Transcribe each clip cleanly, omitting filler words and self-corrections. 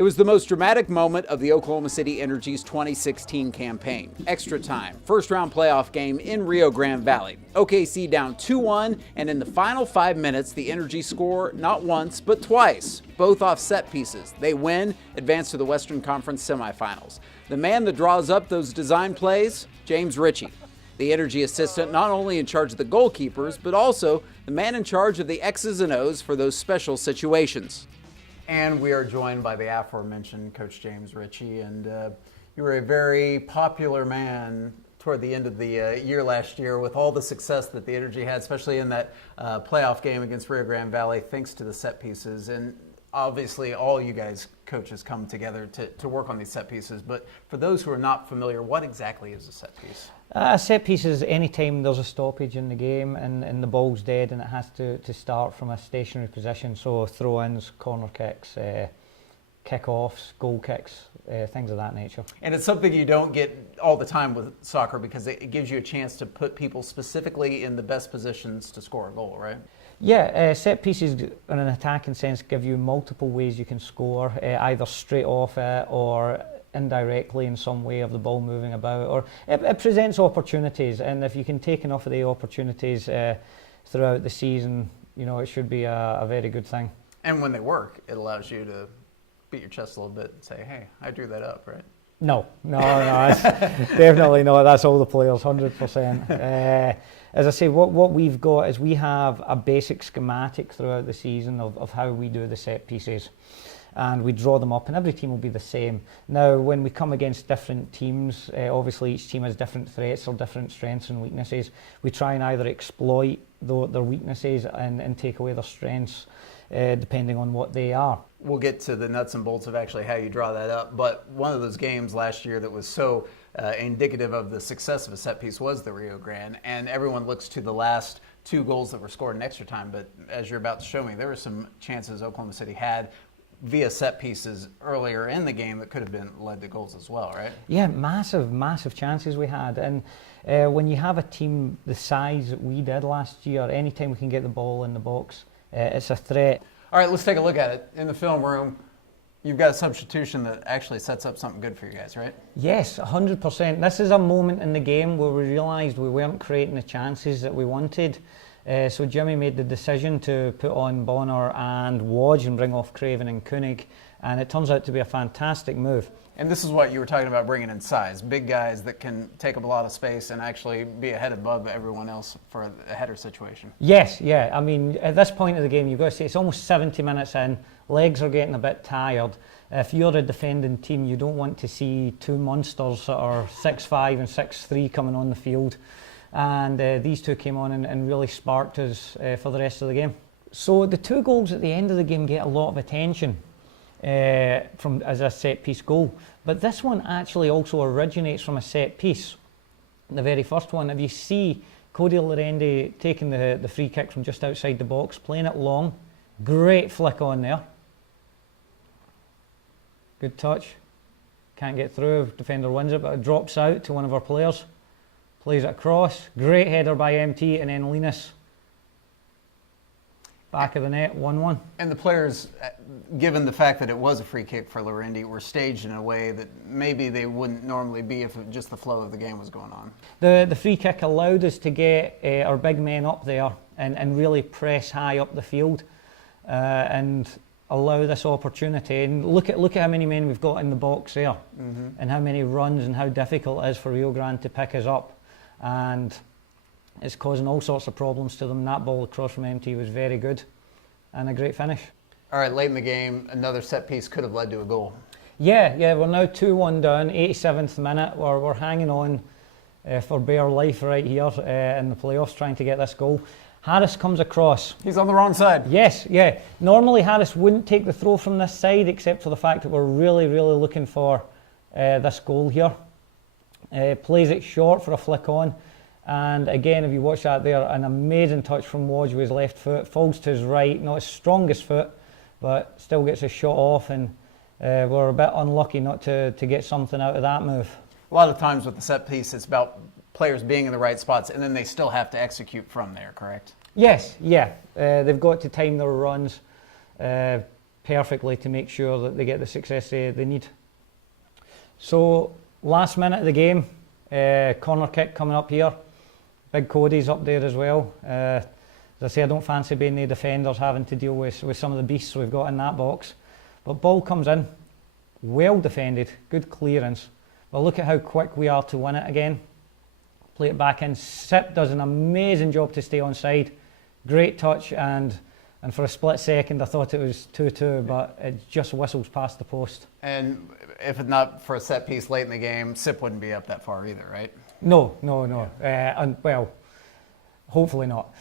It was the most dramatic moment of the Oklahoma City Energy's 2016 campaign. Extra time, first-round playoff game in Rio Grande Valley. OKC down 2-1, and in the final 5 minutes, the Energy score not once, but twice, both off set pieces. They win, advance to the Western Conference semifinals. The man that draws up those design plays, James Ritchie. The Energy assistant not only in charge of the goalkeepers, but also the man in charge of the X's and O's for those special situations. And we are joined by the aforementioned Coach James Ritchie, and you were a very popular man toward the end of the year last year with all the success that the Energy had, especially in that playoff game against Rio Grande Valley, thanks to the set pieces. And obviously all you guys coaches come together to work on these set pieces, but for those who are not familiar, what exactly is a set piece? A set piece is any time there's a stoppage in the game and the ball's dead and it has to start from a stationary position, so throw-ins, corner kicks, kick-offs, goal kicks, things of that nature. And it's something you don't get all the time with soccer because it gives you a chance to put people specifically in the best positions to score a goal, right? Yeah, set pieces in an attacking sense give you multiple ways you can score, either straight off it or indirectly in some way of the ball moving about, or it presents opportunities, and if you can take enough of the opportunities throughout the season, you know, it should be a very good thing. And when they work, it allows you to beat your chest a little bit and say, hey, I drew that up, right? No, definitely not. That's all the players, 100%. As I say, what we've got is we have a basic schematic throughout the season of how we do the set pieces. And we draw them up, and every team will be the same. Now, when we come against different teams, obviously each team has different threats or different strengths and weaknesses. We try and either exploit their weaknesses and take away their strengths, depending on what they are. We'll get to the nuts and bolts of actually how you draw that up, but one of those games last year that was so indicative of the success of a set piece was the Rio Grande, and everyone looks to the last 2 goals that were scored in extra time, but as you're about to show me, there were some chances Oklahoma City had via set pieces earlier in the game that could have been led to goals as well, right? Yeah, massive chances we had. And when you have a team the size that we did last year, anytime we can get the ball in the box, it's a threat. All right, let's take a look at it. In the film room, you've got a substitution that actually sets up something good for you guys, right? Yes, 100%. This is a moment in the game where we realised we weren't creating the chances that we wanted. So Jimmy made the decision to put on Bonner and Wodge and bring off Craven and Koenig, and it turns out to be a fantastic move. And this is what you were talking about, bringing in size. Big guys that can take up a lot of space and actually be a head above everyone else for a header situation. Yes, yeah. I mean, at this point of the game, you've got to say it's almost 70 minutes in. Legs are getting a bit tired. If you're a defending team, you don't want to see 2 monsters that are 6'5" and 6'3" coming on the field. And these 2 came on and really sparked us for the rest of the game. So the 2 goals at the end of the game get a lot of attention as a set piece goal, but this one actually also originates from a set piece. The very first one, if you see Cody Lorendi taking the free kick from just outside the box, playing it long, great flick on there. Good touch, can't get through, defender wins it, but it drops out to one of our players. Plays it across, great header by MT, and then Linus, back of the net, 1-1. And the players, given the fact that it was a free kick for Lorendi, were staged in a way that maybe they wouldn't normally be if just the flow of the game was going on. The free kick allowed us to get our big men up there and really press high up the field and allow this opportunity. And look at how many men we've got in the box there, and how many runs and how difficult it is for Rio Grande to pick us up. And it's causing all sorts of problems to them. That ball across from MT was very good and a great finish. All right, late in the game, another set piece could have led to a goal. Yeah, we're now 2-1 down, 87th minute. We're hanging on for bare life right here in the playoffs, trying to get this goal. Harris comes across. He's on the wrong side. Yes, yeah. Normally Harris wouldn't take the throw from this side, except for the fact that we're really looking for this goal here. Plays it short for a flick on, and again, if you watch that there, an amazing touch from Wodge with his left foot, falls to his right, not his strongest foot, but still gets a shot off, and we're a bit unlucky not to get something out of that move. A lot of times with the set piece, it's about players being in the right spots, and then they still have to execute from there, correct? Yes, yeah. They've got to time their runs, perfectly to make sure that they get the success they need. So last minute of the game, corner kick coming up here. Big Cody's up there as well. As I say, I don't fancy being the defenders having to deal with some of the beasts we've got in that box. But ball comes in, well defended, good clearance. But look at how quick we are to win it again. Play it back in. Sip does an amazing job to stay onside. Great touch, and for a split second I thought it was 2-2, but it just whistles past the post. And if it's not for a set piece late in the game, Sip wouldn't be up that far either, right? No. And well, hopefully not.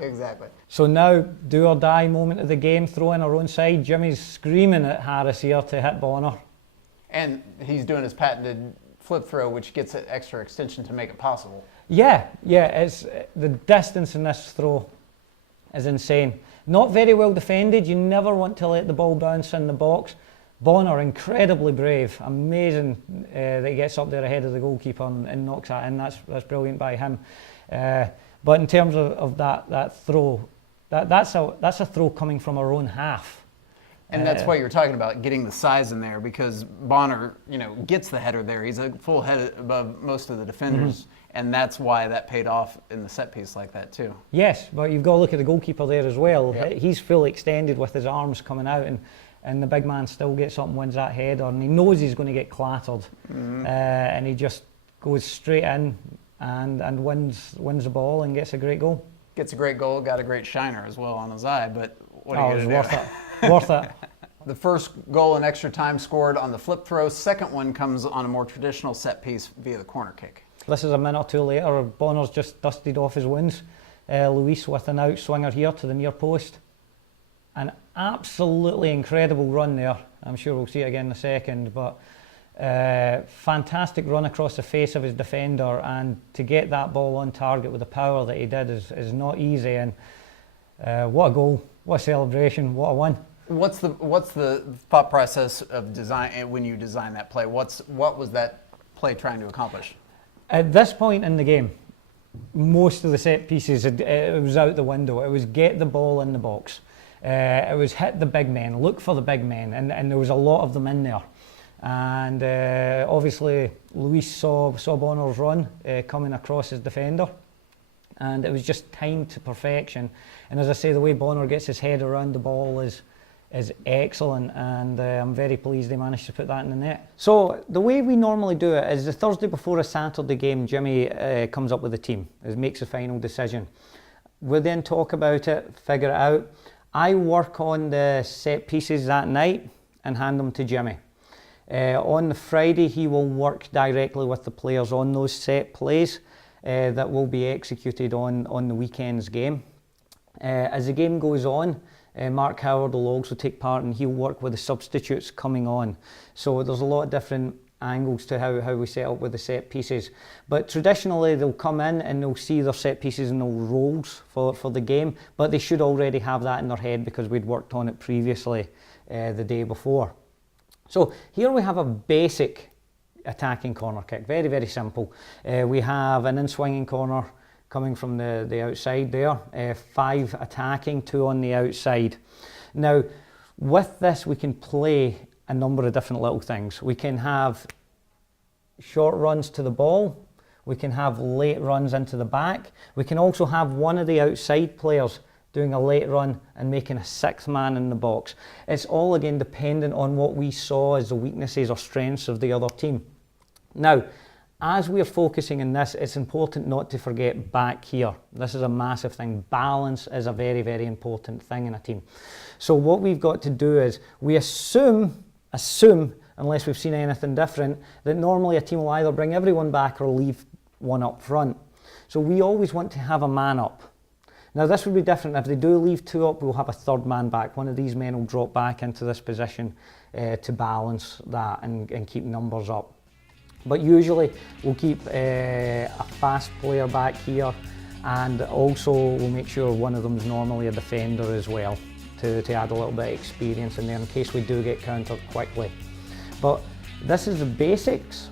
Exactly. So now, do or die moment of the game, throw in our own side. Jimmy's screaming at Harris here to hit Bonner. And he's doing his patented flip throw, which gets an extra extension to make it possible. Yeah, it's the distance in this throw is insane. Not very well defended. You never want to let the ball bounce in the box. Bonner, incredibly brave. Amazing that he gets up there ahead of the goalkeeper and knocks that in. That's brilliant by him. But in terms of that throw, that's a throw coming from our own half. And that's what you're talking about, getting the size in there, because Bonner, gets the header there. He's a full head above most of the defenders, and that's why that paid off in the set piece like that too. Yes, but you've got to look at the goalkeeper there as well. Yep. He's fully extended with his arms coming out, and the big man still gets up and wins that header, and he knows he's going to get clattered, and he just goes straight in and wins the ball and gets a great goal. Gets a great goal, got a great shiner as well on his eye, but what are you going to do? Worth it. The first goal in extra time scored on the flip throw. Second one comes on a more traditional set piece via the corner kick. This is a minute or two later. Bonner's just dusted off his wounds. Luis with an outswinger here to the near post. An absolutely incredible run there. I'm sure we'll see it again in a second, but fantastic run across the face of his defender, and to get that ball on target with the power that he did is not easy. And what a goal, what a celebration, what a win. What's the thought process of design when you design that play? What was that play trying to accomplish? At this point in the game, most of the set pieces, it was out the window. It was get the ball in the box. It was hit the big men, look for the big men, and there was a lot of them in there. And obviously, Luis saw Bonner's run coming across his defender, and it was just timed to perfection. And as I say, the way Bonner gets his head around the ball is excellent, and I'm very pleased they managed to put that in the net. So the way we normally do it is the Thursday before a Saturday game, Jimmy comes up with a team, makes a final decision. We'll then talk about it, figure it out. I work on the set pieces that night and hand them to Jimmy. On the Friday, he will work directly with the players on those set plays that will be executed on the weekend's game. As the game goes on, Mark Howard will also take part, and he'll work with the substitutes coming on. So there's a lot of different angles to how we set up with the set pieces. But traditionally, they'll come in and they'll see their set pieces and their roles for the game, but they should already have that in their head because we'd worked on it previously the day before. So here we have a basic attacking corner kick, very, very simple. We have an in-swinging corner coming from the outside there, 5 attacking, 2 on the outside. Now, with this, we can play a number of different little things. We can have short runs to the ball. We can have late runs into the back. We can also have one of the outside players doing a late run and making a 6th man in the box. It's all, again, dependent on what we saw as the weaknesses or strengths of the other team. Now, as we're focusing on this, it's important not to forget back here. This is a massive thing. Balance is a very, very important thing in a team. So what we've got to do is we assume, unless we've seen anything different, that normally a team will either bring everyone back or leave one up front. So we always want to have a man up. Now this would be different. If they do leave 2 up, we'll have a 3rd man back. One of these men will drop back into this position to balance that and keep numbers up. But usually we'll keep a fast player back here, and also we'll make sure one of them is normally a defender as well to add a little bit of experience in there in case we do get countered quickly. But this is the basics,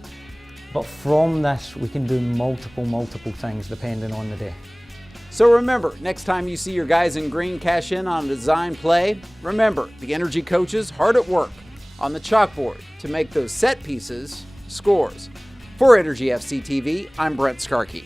but from this we can do multiple things depending on the day. So remember, next time you see your guys in green cash in on a design play, remember, the Energy coaches hard at work on the chalkboard to make those set pieces scores. For Energy FC TV, I'm Brent Skarkey.